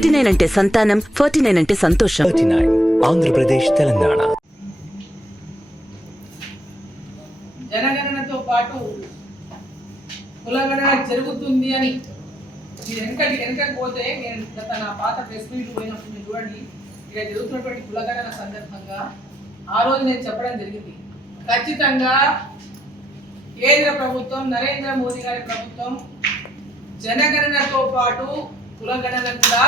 39 అంటే సంతానం, 49 అంటే సంతోషం. 39 ఆంధ్రప్రదేశ్, తెలంగాణ. జనగణనతో పాటు కులగణన జరుగుతుంది అని మీరు వెనకకి పోతే నేను గత నా పాత ప్రెస్ మీట్ పోయినప్పుడు మీరు చూడండి, ఇక్కడ జరుగుతున్నటువంటి కులగణన సందర్భంగా ఆ రోజు నేను చెప్పడం జరిగింది. ఖచ్చితంగా కేంద్ర ప్రభుత్వం, నరేంద్ర మోదీ గారి ప్రభుత్వం జనగణనతో పాటు కులగణన కూడా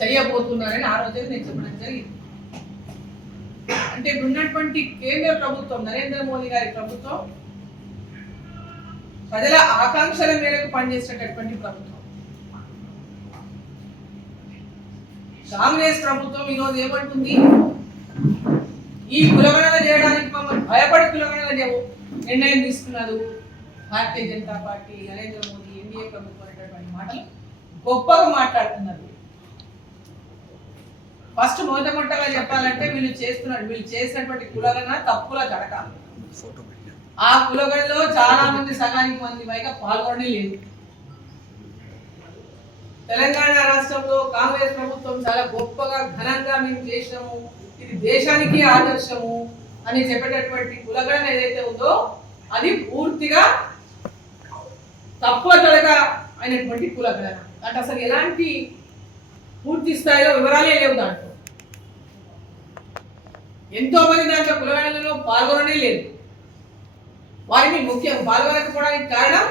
చేయబోతున్నారని ఆ రోజే నేను చెప్పడం జరిగింది. అంటే ఉన్నటువంటి కేంద్ర ప్రభుత్వం, నరేంద్ర మోదీ గారి ప్రభుత్వం ప్రజల ఆకాంక్షల మేరకు పనిచేసేటటువంటి ప్రభుత్వం. కాంగ్రెస్ ప్రభుత్వం ఈరోజు ఏమంటుంది, ఈ కులగణన చేయడానికి మమ్మల్ని భయపడి కులగణన నిర్ణయం తీసుకున్నారు భారతీయ జనతా పార్టీ, నరేంద్ర మోదీ, ఎన్డీఏ ప్రభుత్వం అనేటటువంటి మాటలు గొప్పగా మాట్లాడుతున్నారు. ఫస్ట్ మొట్టగా చెప్పాలంటే వీళ్ళు చేసినటువంటి కులగణన తప్పుల జడక. ఆ కులగణలో చాలా మంది, సగానికి మంది పైగా పాల్గొననే లేదు. తెలంగాణ రాష్ట్రంలో కాంగ్రెస్ ప్రభుత్వం చాలా గొప్పగా ఘనంగా మేము చేసినాము, ఇది దేశానికి ఆదర్శము అని చెప్పేటటువంటి కులగణన ఏదైతే ఉందో అది పూర్తిగా తక్కువ తొలగా అయినటువంటి కులగణన. అంటే అసలు ఎలాంటి పూర్తి స్థాయిలో వివరాలే లేవు దాంట్లో. ఎంతో మంది దాంట్లో కులగణనలో పాల్గొననే లేదు. వారిని ముఖ్యం పాల్గొనకపోవడానికి కారణం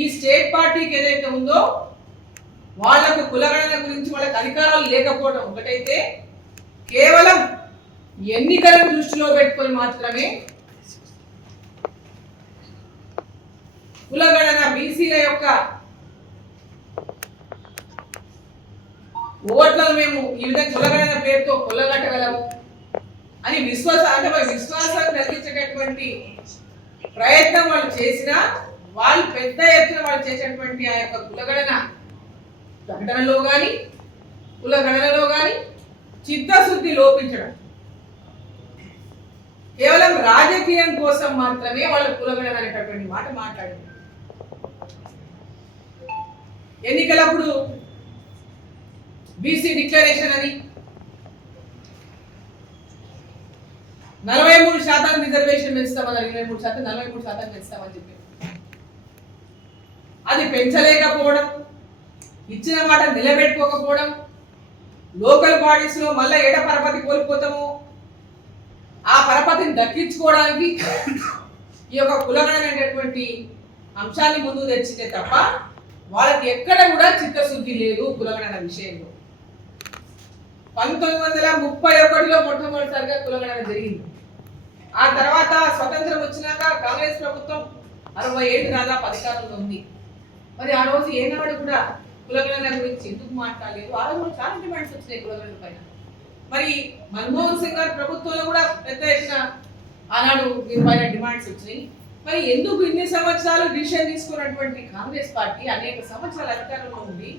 ఈ స్టేట్ పార్టీకి ఏదైతే ఉందో వాళ్లకు కులగణన గురించి వాళ్ళకి అధికారాలు లేకపోవడం ఒకటైతే, కేవలం ఎన్నికలను దృష్టిలో పెట్టుకొని మాత్రమే కులగణన బీసీల యొక్క ఓట్లను మేము ఈ విధంగా కులగణన పేరుతో కొల్లగట్టగలము అని విశ్వాసాన్ని కలిగించేటటువంటి ప్రయత్నం వాళ్ళు చేసినా, వాళ్ళు పెద్ద ఎత్తున వాళ్ళు చేసేటువంటి ఆ యొక్క కులగణన ప్రకటనలో కానీ కులగణనలో కానీ చిత్తశుద్ధి లోపించడం, కేవలం రాజకీయం కోసం మాత్రమే వాళ్ళ కులగణన అనేటటువంటి మాట మాట్లాడింది. ఎన్నికలప్పుడు బీసీ డిక్లరేషన్ అని 43% రిజర్వేషన్ పెంచుతామన్నారు, 23% 43% పెంచుతామని చెప్పి అది పెంచలేకపోవడం, ఇచ్చిన మాట నిలబెట్టుకోకపోవడం, లోకల్ బాడీస్ లో మళ్ళీ ఏడ పరపతి కోల్పోతాము, ఆ పరపతిని దక్కించుకోవడానికి ఈ యొక్క కులగణన అనేటటువంటి అంశాన్ని ముందు తెచ్చితే తప్ప వాళ్ళకి ఎక్కడ కూడా చిత్తశుద్ధి లేదు కులగణన విషయంలో. 1931లో మొట్టమొదటిసారిగా కులగణన జరిగింది. ఆ తర్వాత స్వతంత్రం వచ్చినాక కాంగ్రెస్ ప్రభుత్వం 60 ఏళ్ళు దాదాపు అధికారంలో ఉంది. మరి ఆ రోజు ఏనాడు కూడా కులగణన గురించి ఎందుకు మాట్లాడలేదు? ఆ రోజు చాలా డిమాండ్స్ వచ్చినాయి కులగణన పైన. మరి మన్మోహన్ సింగ్ గారి ప్రభుత్వంలో కూడా పెద్ద ఎత్తున ఆనాడు దీనిపైన డిమాండ్స్ వచ్చినాయి. మరి ఎందుకు ఇన్ని సంవత్సరాలు డిసిషన్ తీసుకున్నటువంటి కాంగ్రెస్ పార్టీ అనేక సంవత్సరాల అధికారంలో ఉంది,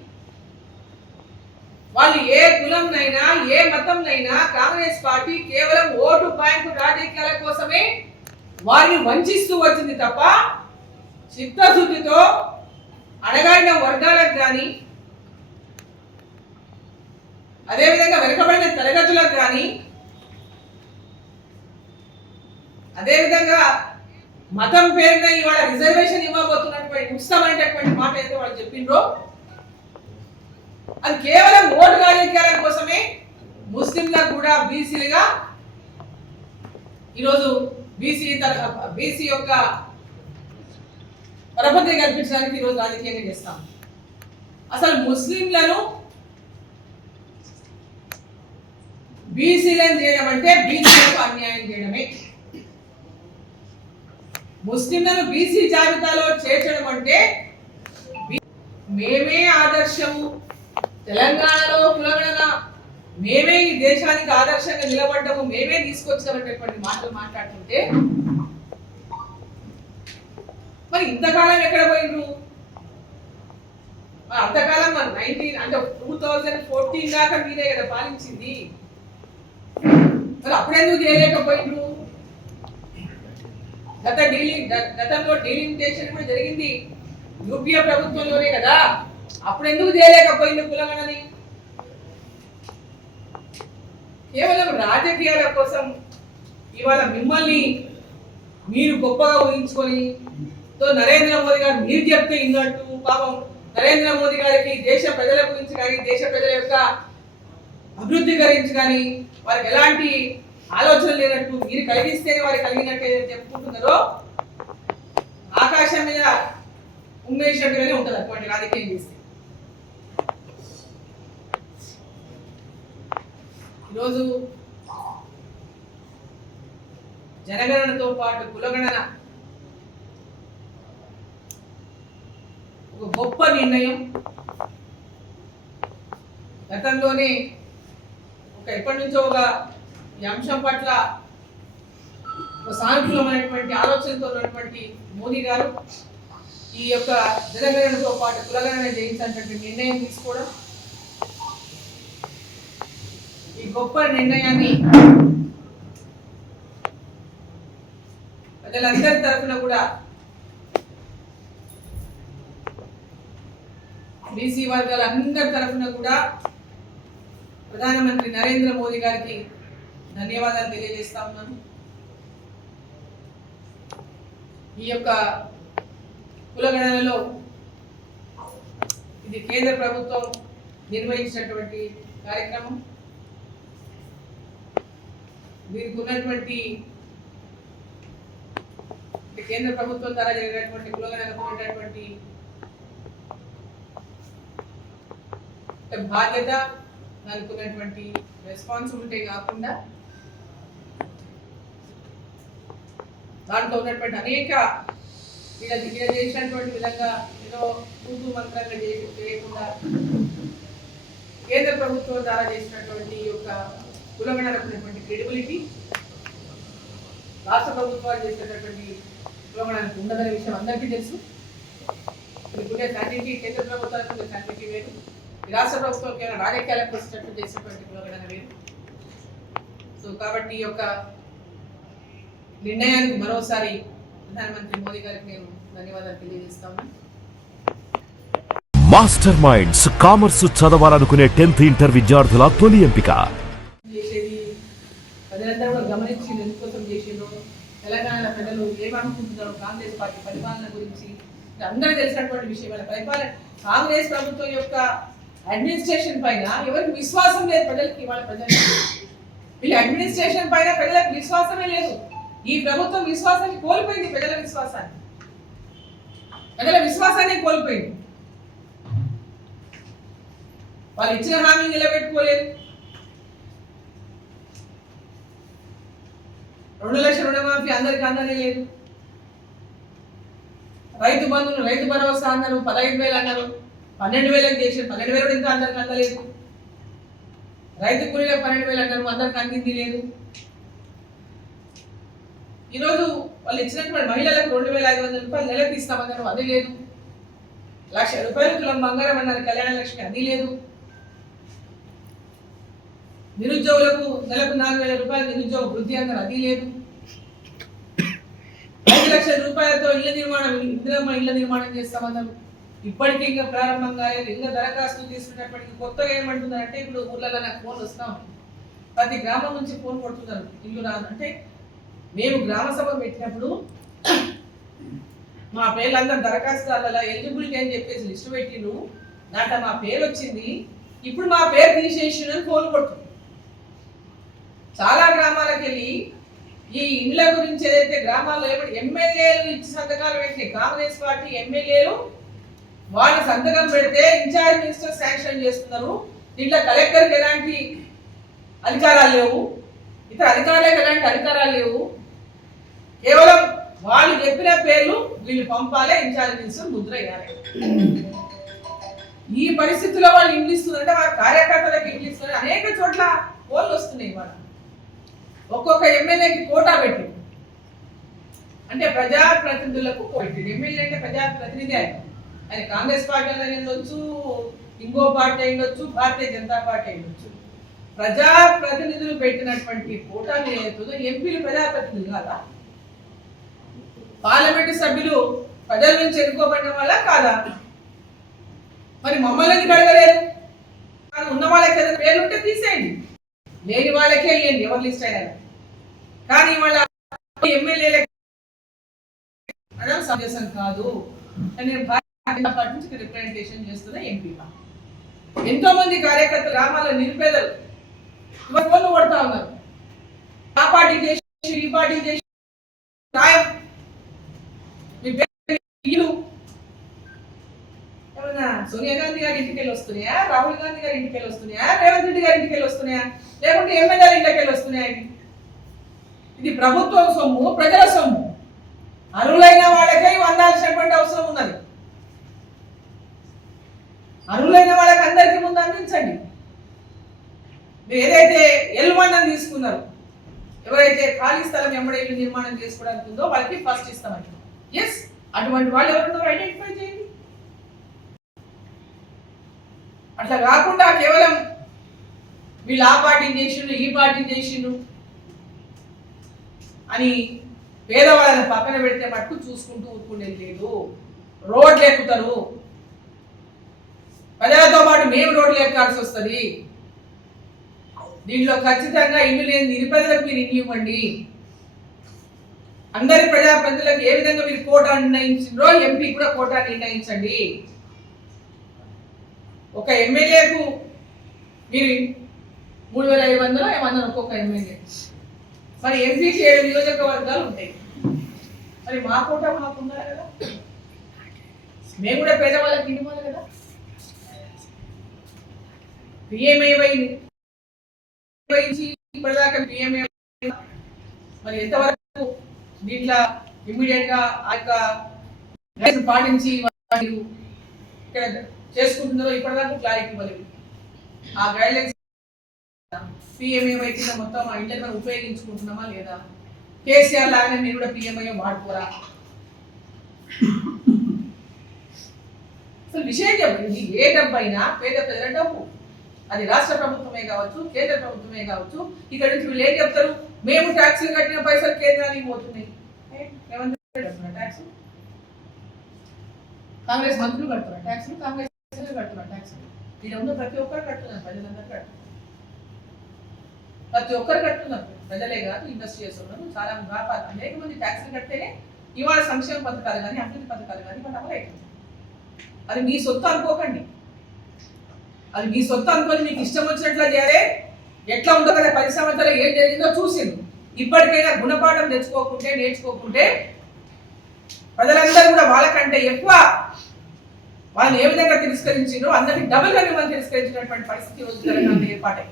వాళ్ళు ఏ కులంనైనా ఏ మతంనైనా కాంగ్రెస్ పార్టీ కేవలం ఓటు బ్యాంకు రాజకీయాల కోసమే వారిని వంచిస్తూ వచ్చింది తప్ప చిత్తశుద్ధితో అణగారిన వర్గాలకు కానీ, అదేవిధంగా వెనుకబడిన తరగతులకు కానీ, అదేవిధంగా మతం పేరున ఇవాళ రిజర్వేషన్ ఇవ్వబోతున్నటువంటి ఉత్సవమైనటువంటి మాట ఏదైతే వాళ్ళు చెప్పిండ్రో అది కేవలం ఓటు రాజకీయాల కోసమే ముస్లింలకు కూడా బీసీలుగా ఈరోజు బీసీ యొక్క పరపతి కల్పించడానికి ఈరోజు రాజకీయంగా చేస్తాం. అసలు ముస్లింలను బీసీలను చేయడం అంటే బీసీలకు అన్యాయం చేయడమే. ముస్లింలను బీసీ జాబితాలో చేర్చడం అంటే మేమే ఆదర్శము, తెలంగాణలో కులగణన మేమే ఈ దేశానికి ఆదర్శంగా నిలబడ్డము, మేమే తీసుకొచ్చినటువంటి మాటలు మాట్లాడుతుంటే మరి ఇంతకాలం ఎక్కడ పోయిండ్రు? అంతకాలం 2014 దాకా మీరే కదా పాలించింది, మరి అప్పుడెందుకు చేయలేకపోయిండ్రు? గతంలో డీలిమిటేషన్ కూడా జరిగింది యూపీఏ ప్రభుత్వంలోనే కదా. అప్పుడు ఎందుకు చేయలేకపోయింది కులగణని? కేవలం రాజకీయాల కోసం ఇవాళ మిమ్మల్ని మీరు గొప్పగా ఊహించుకొని నరేంద్ర మోదీ గారు మీరు చెప్తే ఇన్నట్టు, పాపం నరేంద్ర మోదీ గారికి దేశ ప్రజల గురించి కానీ దేశ ప్రజల యొక్క అభివృద్ధి గురించి కానీ వారికి ఎలాంటి ఆలోచన లేనట్టు, మీరు కలిగిస్తేనే వారికి కలిగినట్టు ఏదైతే చెప్పుకుంటున్నారో ఆకాశం మీద ఉమ్మేసినట్టుగానే ఉంటుంది అటువంటి రాజకీయం చేస్తే. ఈరోజు జనగణనతో పాటు కులగణన ఒక గొప్ప నిర్ణయం. గతంలోనే ఎప్పటి నుంచో ఈ అంశం పట్ల ఒక సానుకూలమైనటువంటి ఆలోచనతో ఉన్నటువంటి మోదీ గారు ఈ యొక్క జనగణనతో పాటు కులగణన చేయించాల్సినటువంటి నిర్ణయం తీసుకోవడం, ఈ గొప్ప నిర్ణయాన్ని ప్రజలందరి తరఫున కూడా బీసీ వర్గాలందరి తరఫున కూడా ప్రధానమంత్రి నరేంద్ర మోదీ గారికి ధన్యవాదాలు తెలియజేస్తా ఉన్నాను. ఈ యొక్క కులగణనలో ఇది కేంద్ర ప్రభుత్వం నిర్వహించినటువంటి కార్యక్రమం. వీరికి ఉన్నటువంటి కేంద్ర ప్రభుత్వం ద్వారా జరిగినటువంటి కులగణనకు ఉన్నటువంటి బాధ్యత, దానికి ఉన్నటువంటి రెస్పాన్సిబిలిటీ కాకుండా దాంట్లో ఉన్నటువంటి అనేక ఇలా చేసినటువంటి విధంగా ఏదో తూతూ మంత్రంగా చేయకుండా కేంద్ర ప్రభుత్వం ద్వారా చేసినటువంటి ఈ యొక్క కులగణనకు ఉన్నటువంటి క్రెడిబిలిటీ రాష్ట్ర ప్రభుత్వాలు చేసినటువంటి కులగణనకు ఉండదనే విషయం అందరికీ తెలుసు. ఇప్పుడే శాంతిటీ కేంద్ర ప్రభుత్వానికి శాంతిటీ వేరు, రాష్ట్ర ప్రభుత్వం కేవలం రాజకీయాలకు వచ్చినట్టు చేసినటువంటి కులగణన వేరు. సో కాబట్టి ఈ యొక్క నిర్ణయానికి మరోసారి ప్రధానమంత్రి మోదీ గారికి నేను ధన్యవాదాలు తెలియజేస్తాను. మాస్టర్ మైండ్స్ కామర్స్ చదవాలనుకునే 10th ఇంటర్ విద్యార్థుల తొలి ఎంపిక. చేసేది ప్రజలందరూ కూడా గమనించి ఎందుకోసం చేసిండ్రో, తెలంగాణ ప్రజలు ఏమనుకుంటున్నారో కాంగ్రెస్ పార్టీ పరిపాలన గురించి అందరూ తెలిసినటువంటి విషయం. పరిపాలన కాంగ్రెస్ ప్రభుత్వం యొక్క అడ్మినిస్ట్రేషన్ పైన ఎవరికి విశ్వాసం లేదు ప్రజలకి. ఇవాళ ప్రజలు వీళ్ళ అడ్మినిస్ట్రేషన్ పైన ప్రజలకు విశ్వాసమే లేదు. ఈ ప్రభుత్వం విశ్వాసాన్ని కోల్పోయింది, ప్రజల విశ్వాసాన్ని కోల్పోయింది. వాళ్ళు ఇచ్చిన హామీ నిలబెట్టుకోలేదు. 2 లక్షల రుణమాఫీ అందరికీ అందనే లేదు. రైతు బంధువులు, రైతు భరోసా అన్నారు, 15,000 అన్నారు, 12,000 చేసి 12,000 ఇంకా అందరికి అందలేదు. రైతు కూలీలకు 12,000 అన్నారు, అందరికి అందింది లేదు. ఈరోజు వాళ్ళు ఇచ్చినటువంటి మహిళలకు 2,500 రూపాయలు నెలకు ఇస్తామన్నారు, అది లేదు. 1,00,000 రూపాయలు తులం బంగారం అన్నారు, కళ్యాణ లక్ష్మి, అది లేదు. నిరుద్యోగులకు నెలకు 4,000 రూపాయలు నిరుద్యోగ వృద్ధి అన్నారు, అది లేదు. 5 లక్షల రూపాయలతో ఇందిరమ్మ ఇళ్ల నిర్మాణం చేస్తామన్నారు, ఇప్పటికీ ఇంకా ప్రారంభం కాలేదు. ఇంకా దరఖాస్తులు తీసుకున్నప్పటికీ కొత్తగా ఏమంటున్నారంటే, ఇప్పుడు ఊర్లలో నాకు ఫోన్ వస్తాం, ప్రతి గ్రామం నుంచి ఫోన్ కొడుతున్నారు ఇల్లు రాను అంటే. మేము గ్రామ సభ పెట్టినప్పుడు మా పేర్లందరూ దరఖాస్తుల ఎలిజిబిలిటీ అని చెప్పేసి లిస్టు పెట్టిండ్రు, దాంట్లో మా పేరు వచ్చింది, ఇప్పుడు మా పేరు తీసేసిందని ఫోన్ కొడుతుంది. చాలా గ్రామాలకు వెళ్ళి ఈ ఇండ్ల గురించి ఏదైతే గ్రామాల్లో ఎమ్మెల్యేలు ఇచ్చి సంతకాలు పెట్టినాయి, కాంగ్రెస్ పార్టీ ఎమ్మెల్యేలు వాళ్ళు సంతకం పెడితే ఇన్ఛార్జ్ మినిస్టర్ శాంక్షన్ చేస్తున్నారు. దీంట్లో కలెక్టర్కి ఎలాంటి అధికారాలు లేవు, ఇతర అధికారులకు ఎలాంటి అధికారాలు లేవు. కేవలం వాళ్ళు చెప్పిన పేర్లు వీళ్ళు పంపాలి, ఇన్ఛార్జ్ మినిస్టర్ ముద్ర వేయాలి. ఈ పరిస్థితుల్లో వాళ్ళు ఇంగ్లీస్తుందంటే వాళ్ళ కార్యకర్తలకు ఇంగ్లీస్తున్నారు. అనేక చోట్ల ఫోన్లు వస్తున్నాయి. వాళ్ళ ఒక్కొక్క ఎమ్మెల్యేకి కోటా పెట్టి, అంటే ప్రజాప్రతినిధులకు పెట్టింది. ఎమ్మెల్యే అంటే ప్రజాప్రతినిధి ఆయన కాంగ్రెస్ పార్టీ అనేది ఉండొచ్చు, ఇంకో పార్టీ ఉండొచ్చు, భారతీయ జనతా పార్టీ ఉండొచ్చు. ప్రజాప్రతినిధులు పెట్టినటువంటి కోటాలు ఏదైతుందో ఎంపీలు ప్రజాప్రతినిధులు కాదా? పార్లమెంటు సభ్యులు ప్రజల నుంచి ఎన్నుకోబడిన వాళ్ళ కాదా? మరి మమ్మల్ని ఎందుకు అడగలేదు? కానీ ఉన్న వాళ్ళకి ఏదైనా పేర్లు ఉంటే తీసేయండి, లేని వాళ్ళకే ఇవ్వండి ఎవరు లిస్ట్ అయినా. కానీ వాళ్ళ ఎమ్మెల్యేలకి సమావేశం కాదు. నేను భారతీయ పార్టీ నుంచి రిప్రజెంటేషన్ చేస్తున్న ఎంపీగా ఎంతో మంది కార్యకర్తలు గ్రామాల నిరుపేదలు ఇవాళ ఫోన్లు కొడతా ఉన్నారు. ఆ పార్టీ చేసి ఈ పార్టీ చేసి సాయం మీ ఇల్లు ఏమన్నా సోనియా గాంధీ గారి ఇంటికి వెళ్ళి వస్తున్నాయా, రాహుల్ గాంధీ గారి ఇంటికి వెళ్ళి వస్తున్నాయా, రేవంత్ రెడ్డి గారి ఇంటికి వెళ్ళి వస్తున్నాయా, లేకుంటే ఎమ్మెల్యేల ఇంటికి వెళ్ళి వస్తున్నాయా? ఇది ప్రభుత్వం సొమ్ము, ప్రజల సొమ్ము. అర్హులైన వాళ్ళకే అందాల్సినటువంటి అవసరం ఉన్నది. అర్హులైన వాళ్ళకి అందరికీ ముందు అందించండి. మీరు ఏదైతే L1 అని తీసుకున్నారు, ఎవరైతే ఖాళీ స్థలం వెంబడి ఇల్లు నిర్మాణం చేసుకోవడానికి ఉందో వాళ్ళకి ఫస్ట్ ఇస్తామని. ఎస్, అటువంటి వాళ్ళు ఎవరున్నారో ఐడెంటిఫై చేయండి. అట్లా కాకుండా కేవలం వీళ్ళు ఆ పార్టీ చేసిండు ఈ పార్టీ చేసిండు అని పేదవాళ్ళని పక్కన పెడితే మటుకు చూసుకుంటూ ఊరుకునేది లేదు. రోడ్లు ఎక్కుతారు, ప్రజలతో పాటు మేము రోడ్లు ఎక్కాల్సి వస్తుంది. దీంట్లో ఖచ్చితంగా ఇల్లు లేని నిరుపేదలకు మీరు ఇల్లు ఇవ్వండి. అందరి ప్రజాప్రతినిధులకు ఏ విధంగా మీరు కోటా నిర్ణయించిండ్రో ఎంపీ కూడా కోటా నిర్ణయించండి. ఒక ఎమ్మెల్యేకు మీరు 3,500 ఏమన్నారు ఒక్కొక్క ఎమ్మెల్యే. మరి ఎంపీకి 7 నియోజకవర్గాలు ఉంటాయి. మరి మా కోటా మాకు ఉండాలి కదా, మేము కూడా పేదవాళ్ళకి ఇవ్వాలి కదా. పిఎంఏవై ఇప్పటిదాకా పిఎంఏ మరి ఎంతవరకు దీంట్లో ఇమ్మీడియట్ గా ఆ యొక్క పాటించి ఇక్కడ చేసుకుంటున్నారో ఇప్పటిదాకా క్లారిటీ ఇవ్వలేదు. ఆ గైడ్ లైన్స్ పిఎంఏవై కింద మొత్తం ఆ ఇంటర్ ఉపయోగించుకుంటున్నామా లేదా? కేసీఆర్ లాగానే మీరు కూడా పిఎంఐ వాడుకోరా? అసలు విషయం చెప్పండి. ఏ డబ్బు అయినా పేద ప్రజల డబ్బు, అది రాష్ట్ర ప్రభుత్వమే కావచ్చు, కేంద్ర ప్రభుత్వమే కావచ్చు. ఇక్కడ నుంచి వీళ్ళు ఏం చెప్తారు, మేము ట్యాక్సులు కట్టిన పైసలు కేంద్రానికి పోతున్నాయి. ట్యాక్స్ కాంగ్రెస్ మంత్రులు కడుతున్నారు ట్యాక్సులు, కాంగ్రెస్ కడుతున్నారు ట్యాక్సులు. ఇక్కడ ఉన్న ప్రతి ఒక్కరు కడుతున్నారు, ప్రజలందరూ కడుతున్నారు, ప్రతి ఒక్కరు కడుతున్నారు. ప్రజలే కాదు, ఇండస్ట్రీస్ ఉన్నారు, చాలా వ్యాపారం, అనేక మంది ట్యాక్సులు కడితేనే ఇవాళ సంక్షేమ పథకాలు కానీ అభివృద్ధి పథకాలు కానీ మన అమలవుతుంది. అది మీ సొత్తు అనుకోకండి. అది మీ సొత్తు అనుకొని మీకు ఇష్టం వచ్చినట్లా చేయాలి. ఎట్లా ఉందో కదా 10 సంవత్సరాలు ఏం జరిగిందో చూసింది. ఇప్పటికైనా గుణపాఠం తెచ్చుకోకుంటే, నేర్చుకోకుంటే ప్రజలందరూ కూడా వాళ్ళకంటే ఎక్కువ వాళ్ళని ఏ విధంగా తిరస్కరించిండ్రో అందరికి డబుల్గా మిమ్మల్ని తిరస్కరించినటువంటి పరిస్థితి రోజు తెలంగాణ ఏర్పాటై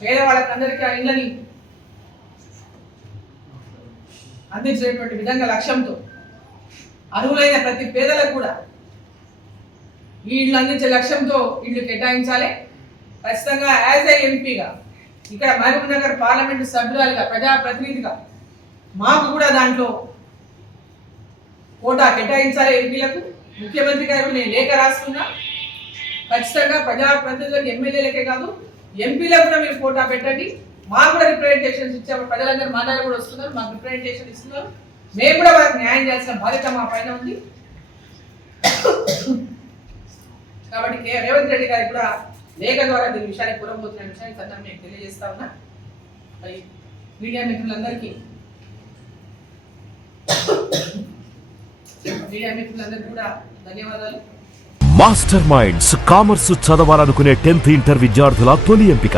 పేదవాళ్ళకి అందరికీ ఆ ఇళ్ళని అందించేటువంటి విధంగా లక్ష్యంతో అర్హులైన ప్రతి పేదలకు కూడా ఈ ఇళ్ళు అందించే లక్ష్యంతో ఇళ్ళు కేటాయించాలి. ఖచ్చితంగా యాజ్ ఏ ఎంపీగా ఇక్కడ మహబూబ్ నగర్ పార్లమెంటు సభ్యురాలుగా ప్రజాప్రతినిధిగా మాకు కూడా దాంట్లో కోటా కేటాయించాలి ఎంపీలకు. ముఖ్యమంత్రి గారు నేను లేఖ రాస్తున్నా. ఖచ్చితంగా ప్రజాప్రతినిధులకు ఎమ్మెల్యేలకే కాదు ఎంపీలకు కూడా మీరు కోటా పెట్టండి. మాకు కూడా రిప్రజెంటేషన్స్ ఇచ్చాము. ప్రజలందరూ మా దగ్గర కూడా వస్తున్నారు, మాకు రిప్రజెంటేషన్ ఇస్తున్నారు. మేము కూడా వాళ్ళకి న్యాయం చేయాల్సిన బాధ్యత మా పైన ఉంది. కాబట్టి రేవంత్ రెడ్డి గారికి కూడా లేఖ ద్వారా దీని విషయాన్ని పూర్వబోతున్న విషయాన్ని సందర్భంగా నేను తెలియజేస్తా ఉన్నా. మరి మీడియా మిత్రులందరికీ కూడా ధన్యవాదాలు. మాస్టర్ మైండ్స్ కామర్స్ చదవాలనుకునే 10th ఇంటర్ విద్యార్థుల తొలి ఎంపిక